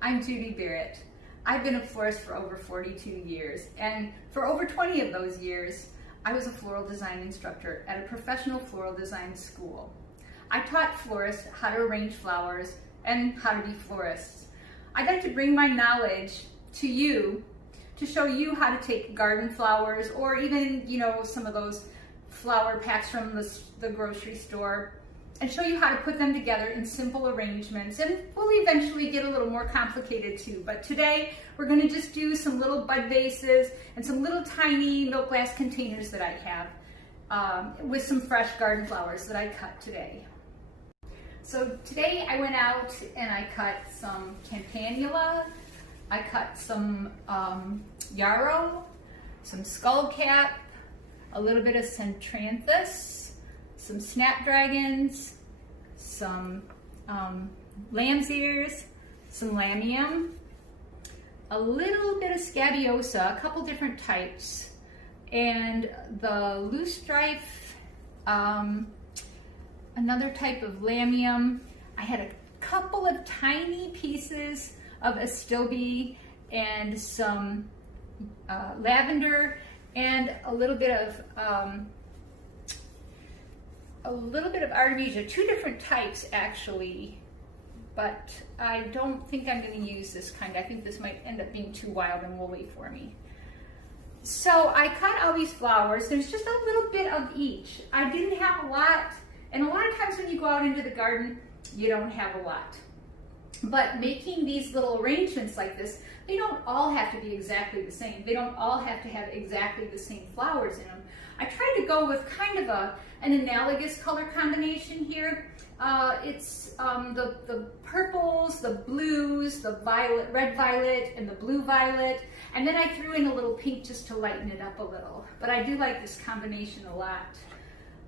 I'm Judie Barrett. I've been a florist for over 42 years, and for over 20 of those years, I was a floral design instructor at a professional floral design school. I taught florists how to arrange flowers and how to be florists. I'd like to bring my knowledge to you to show you how to take garden flowers, or even, some of those flower packs from the grocery store, and show you how to put them together in simple arrangements. And we'll eventually get a little more complicated too. But today we're going to just do some little bud vases and some little tiny milk glass containers that I have with some fresh garden flowers that I cut today. So today I went out and I cut some campanula, I cut some yarrow, some skullcap, a little bit of centranthus, some snapdragons, some lamb's ears, some lamium, a little bit of scabiosa, a couple different types, and the loosestrife, another type of lamium. I had a couple of tiny pieces of astilbe and some lavender and a little bit of artemisia, two different types actually, but I don't think I'm going to use this kind. I think this might end up being too wild and woolly for me. So I cut all these flowers. There's just a little bit of each. I didn't have a lot, and a lot of times when you go out into the garden, you don't have a lot. But making these little arrangements like this, they don't all have to be exactly the same. They don't all have to have exactly the same flowers in them. I tried to go with kind of an analogous color combination here. It's the purples, the blues, the violet, red violet, and the blue violet. And then I threw in a little pink just to lighten it up a little. But I do like this combination a lot.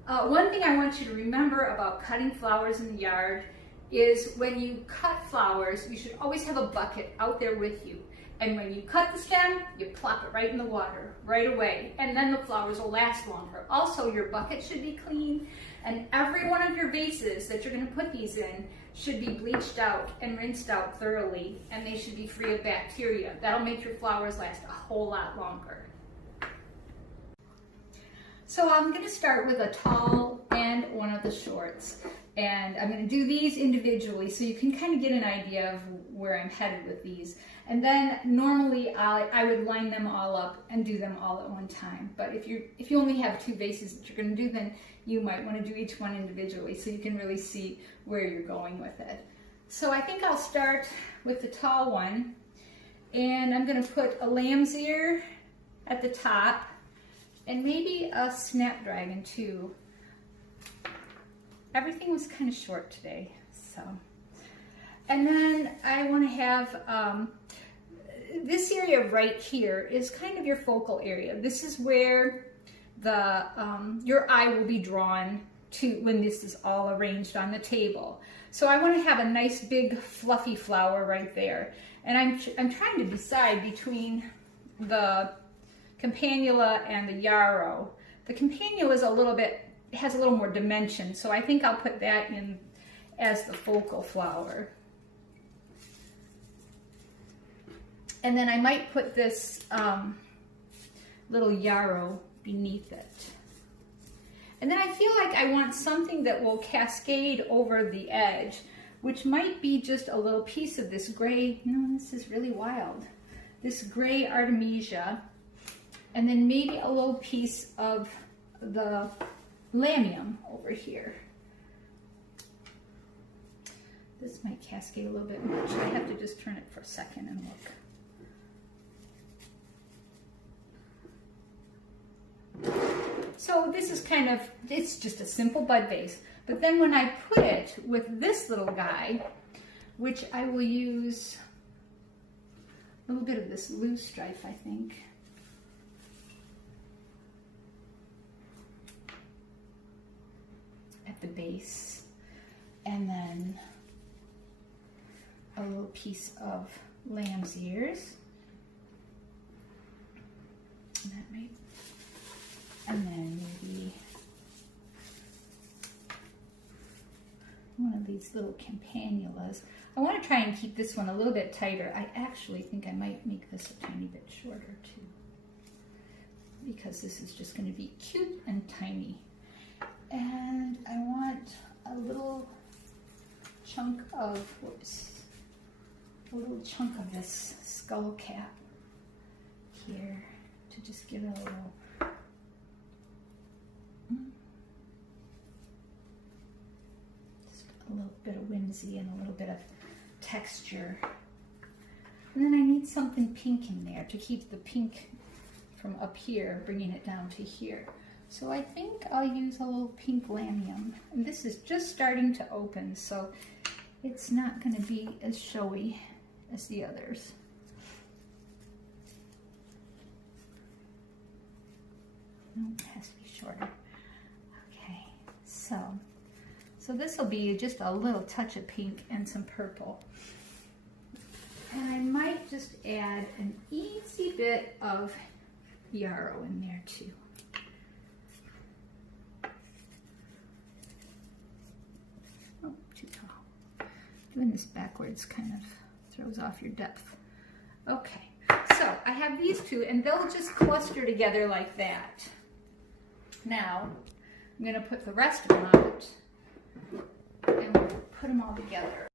One thing I want you to remember about cutting flowers in the yard is when you cut flowers, you should always have a bucket out there with you. And when you cut the stem, you plop it right in the water right away, and then the flowers will last longer. Also, your bucket should be clean, and every one of your vases that you're going to put these in should be bleached out and rinsed out thoroughly, and they should be free of bacteria. That'll make your flowers last a whole lot longer. So I'm going to start with a tall and one of the shorts. And I'm going to do these individually so you can kind of get an idea of where I'm headed with these. And then normally I would line them all up and do them all at one time. But if you only have two vases that you're going to do, then you might want to do each one individually so you can really see where you're going with it. So I think I'll start with the tall one. And I'm going to put a lamb's ear at the top and maybe a snapdragon too. Everything was kind of short today, so. And then I want to have, this area right here is kind of your focal area. This is where your eye will be drawn to when this is all arranged on the table. So I want to have a nice big fluffy flower right there. And I'm trying to decide between the campanula and the yarrow. The campanula is has a little more dimension, so I think I'll put that in as the focal flower. And then I might put this little yarrow beneath it. And then I feel like I want something that will cascade over the edge, which might be just a little piece of this gray, no, this is really wild, this gray artemisia, and then maybe a little piece of the lamium over here. This might cascade a little bit much. I have to just turn it for a second and look. So this is it's just a simple bud vase. But then when I put it with this little guy, which I will use a little bit of this loosestrife, I think. At the base, and then a little piece of lamb's ears, and then maybe one of these little campanulas. I want to try and keep this one a little bit tighter. I actually think I might make this a tiny bit shorter too, because this is just going to be cute and tiny. And I want a little chunk of, whoops, a little chunk of this skull cap here to just give it a little, just a little bit of whimsy and a little bit of texture. And then I need something pink in there to keep the pink from up here, bringing it down to here. So I think I'll use a little pink lamium. And this is just starting to open, so it's not going to be as showy as the others. No, it has to be shorter. Okay, so this will be just a little touch of pink and some purple. And I might just add an easy bit of yarrow in there too. Oh, too tall. Doing this backwards kind of throws off your depth. Okay, so I have these two and they'll just cluster together like that. Now, I'm going to put the rest of them on it and we'll put them all together.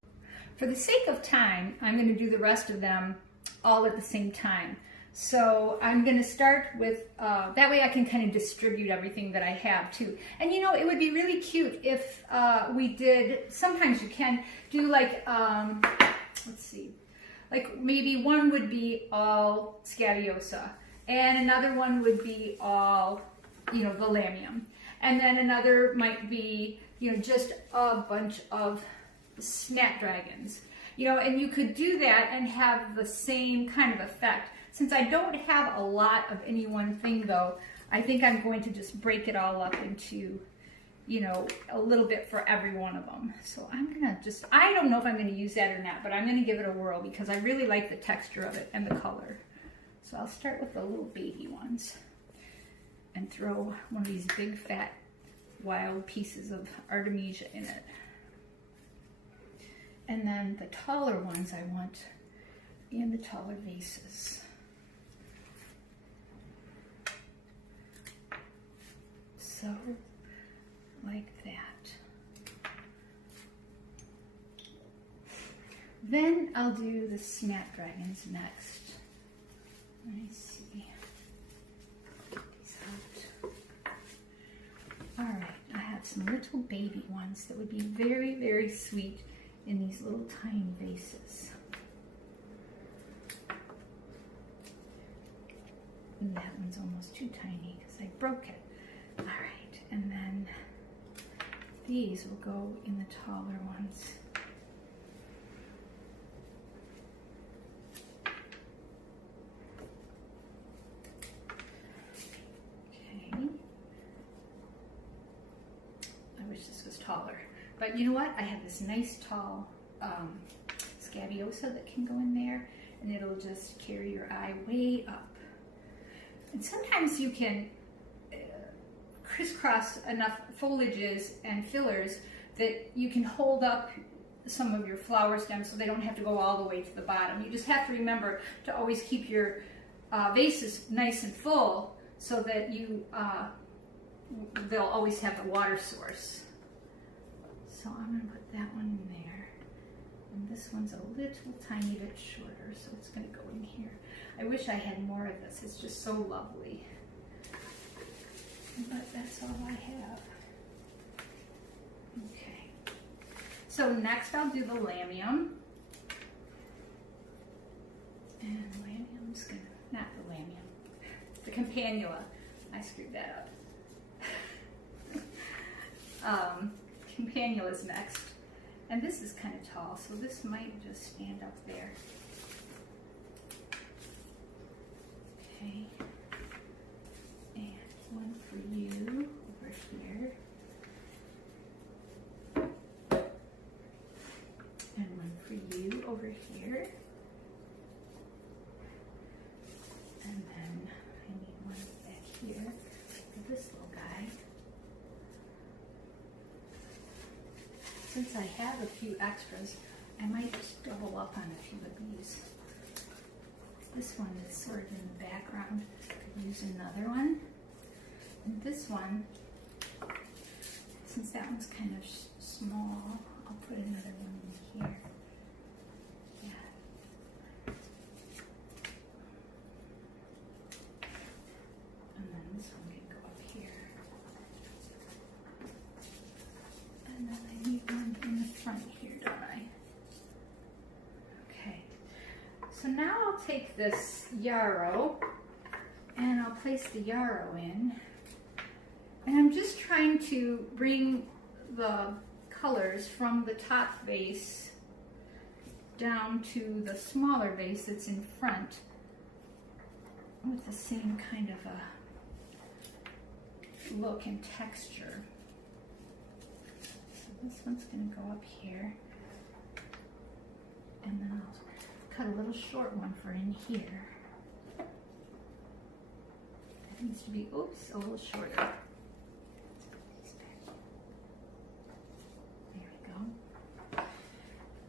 For the sake of time, I'm going to do the rest of them all at the same time. So I'm going to start with, that way I can kind of distribute everything that I have too. And you know, it would be really cute if we did, sometimes you can do like, let's see, like maybe one would be all scabiosa and another one would be all, you know, the lamium. And then another might be, you know, just a bunch of snapdragons, you know, and you could do that and have the same kind of effect. Since I don't have a lot of any one thing though, I think I'm going to just break it all up into, you know, a little bit for every one of them. So I'm gonna just, I don't know if I'm gonna use that or not, but I'm gonna give it a whirl because I really like the texture of it and the color. So I'll start with the little baby ones and throw one of these big fat wild pieces of Artemisia in it. And then the taller ones I want in the taller vases. So, like that. Then I'll do the snapdragons next. Let me see. Get these out. All right, I have some little baby ones that would be very, very sweet in these little tiny vases. And that one's almost too tiny because I broke it. All right, and then these will go in the taller ones. Okay. I wish this was taller. But you know what? I have this nice tall scabiosa that can go in there, and it'll just carry your eye way up. And sometimes you can crisscross enough foliages and fillers that you can hold up some of your flower stems so they don't have to go all the way to the bottom. You just have to remember to always keep your vases nice and full so that you they'll always have a water source. So I'm going to put that one in there. And this one's a little tiny bit shorter, so it's going to go in here. I wish I had more of this. It's just so lovely. But that's all I have. Okay. So next I'll do the lamium. And lamium's going to, not the lamium, the campanula. I screwed that up. Campanula's next. And this is kind of tall, so this might just stand up there. Okay. And one for you over here. And one for you over here. And then I need one back here for this little guy. since I have a few extras, I might just double up on a few of these. This one is sort of in the background. Could use another one. And this one, since that one's kind of small, I'll put another one in here. Yeah. And then this one can go up here. And then I need one in the front here, don't I? Okay. So now I'll take this yarrow and I'll place the yarrow in. And I'm just trying to bring the colors from the top vase down to the smaller vase that's in front with the same kind of a look and texture. So this one's going to go up here, and then I'll cut a little short one for in here. It needs to be, oops, a little shorter.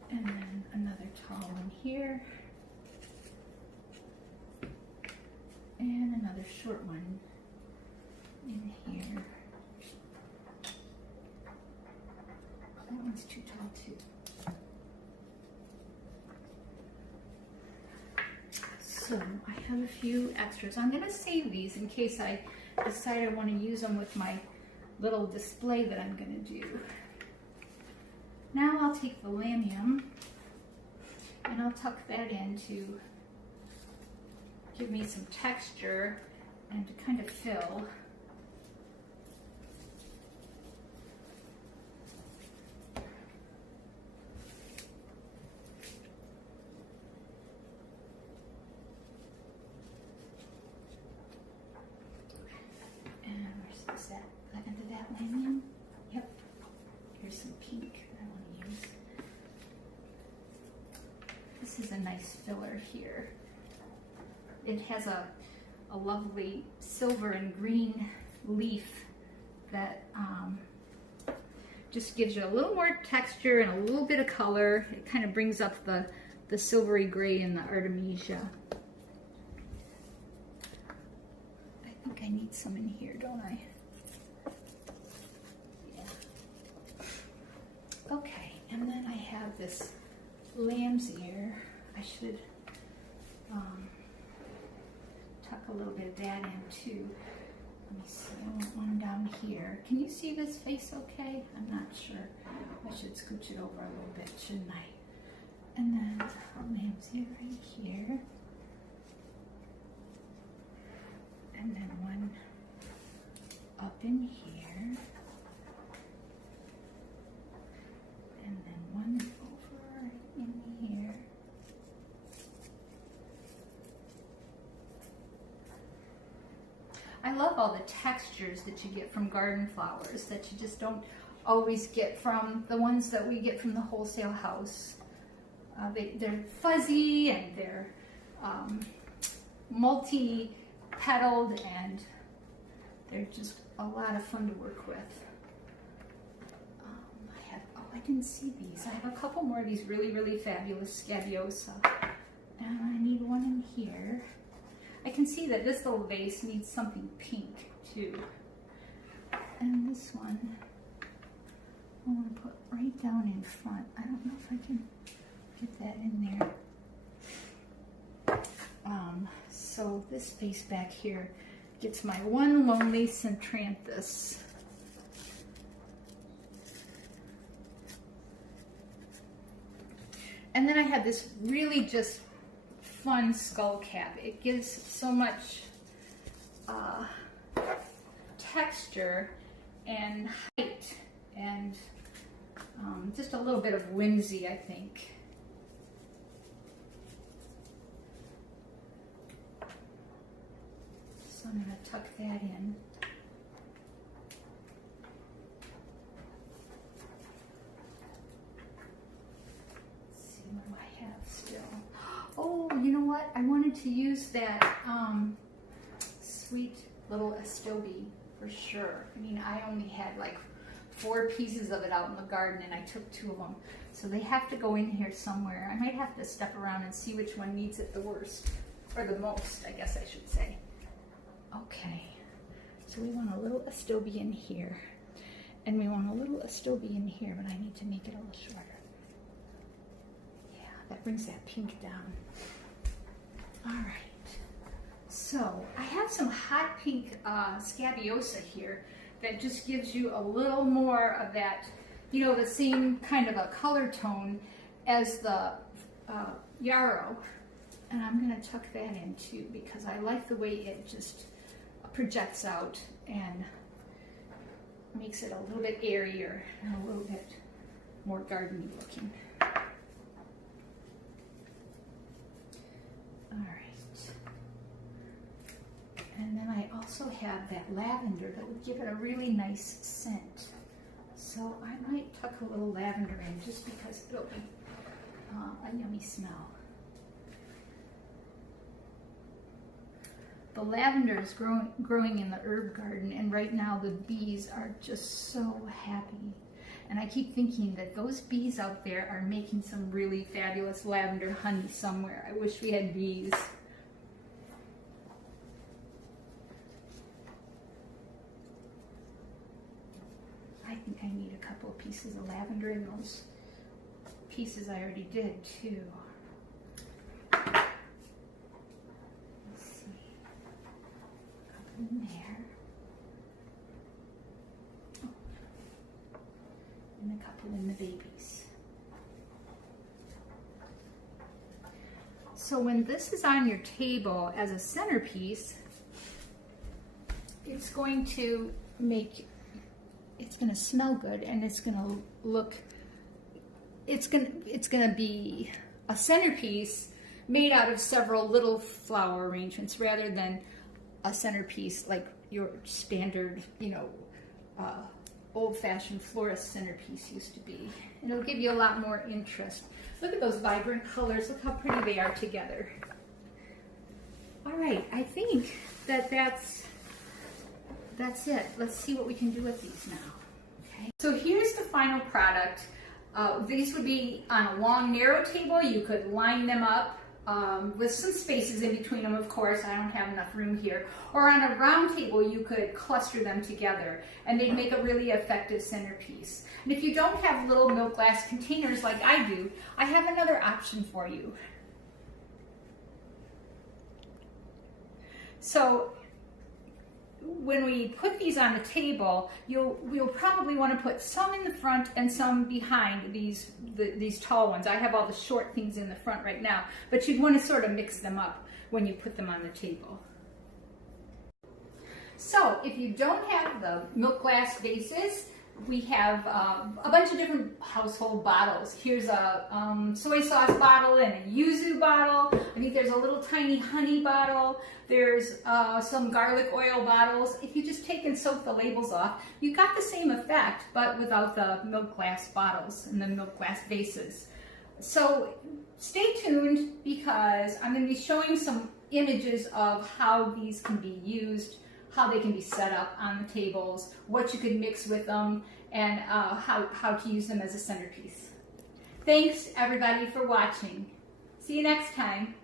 And then another tall one here, and another short one in here. That one's too tall too. So I have a few extras. I'm going to save these in case I decide I want to use them with my little display that I'm going to do. Now I'll take the lamium and I'll tuck that in to give me some texture and to kind of fill. And where's this at? The end of that lamium? Yep. Here's some pink. This is a nice filler here. It has a lovely silver and green leaf that just gives you a little more texture and a little bit of color. It kind of brings up the silvery gray in the Artemisia. I think I need some in here, don't I? Yeah. Okay, and then I have this lamb's ear. I should tuck a little bit of that in too. Let me see, I want one down here. Can you see this face okay? I'm not sure. I should scooch it over a little bit, shouldn't I? And then a lamb's ear right here. And then one up in here. And then one over in here. I love all the textures that you get from garden flowers that you just don't always get from the ones that we get from the wholesale house. They're fuzzy and they're multi-petaled and they're just a lot of fun to work with. I didn't see these. I have a couple more of these really, really fabulous Scabiosa. And I need one in here. I can see that this little vase needs something pink too. And this one, I want to put right down in front. I don't know if I can get that in there. So this vase back here gets my one lonely Centranthus. And then I have this really just fun skull cap. It gives so much texture and height and just a little bit of whimsy, I think. So I'm going to tuck that in. What do I have still? Oh, you know what? I wanted to use that sweet little Astobi for sure. I mean, I only had like 4 pieces of it out in the garden, and I took 2 of them. So they have to go in here somewhere. I might have to step around and see which one needs it the worst, or the most, I guess I should say. Okay, so we want a little astobian here, and we want a little astobian here, but I need to make it a little shorter. Yeah, that brings that pink down. All right, so I have some hot pink scabiosa here that just gives you a little more of that, you know, the same kind of a color tone as the yarrow. And I'm going to tuck that in too, because I like the way it just projects out and makes it a little bit airier and a little bit more garden-y looking. All right. And then I also have that lavender that would give it a really nice scent. So I might tuck a little lavender in just because it'll be a yummy smell. The lavender is growing in the herb garden, and right now the bees are just so happy. And I keep thinking that those bees out there are making some really fabulous lavender honey somewhere. I wish we had bees. I think I need a couple of pieces of lavender in those pieces I already did too. In there. Oh. And a couple in the babies. So when this is on your table as a centerpiece, it's going to make, it's going to smell good, and it's going to look, it's going to be a centerpiece made out of several little flower arrangements rather than a centerpiece like your standard, you know, old-fashioned florist centerpiece used to be. And it'll give you a lot more interest. Look at those vibrant colors. Look how pretty they are together. All right, I think that that's it. Let's see what we can do with these now. Okay. So here's the final product. These would be on a long, narrow table. You could line them up with some spaces in between them, of course. I don't have enough room here. Or on a round table, you could cluster them together, and they'd make a really effective centerpiece. And if you don't have little milk glass containers like I do, I have another option for you. So when we put these on the table, we'll probably want to put some in the front and some behind these tall ones. I have all the short things in the front right now, but you'd want to sort of mix them up when you put them on the table. So if you don't have the milk glass vases, we have a bunch of different household bottles. Here's a soy sauce bottle and a yuzu bottle. I think there's a little tiny honey bottle. There's some garlic oil bottles. If you just take and soak the labels off, you got the same effect, but without the milk glass bottles and the milk glass vases. So stay tuned, because I'm going to be showing some images of how these can be used, how they can be set up on the tables, what you could mix with them, and how to use them as a centerpiece. Thanks everybody for watching. See you next time.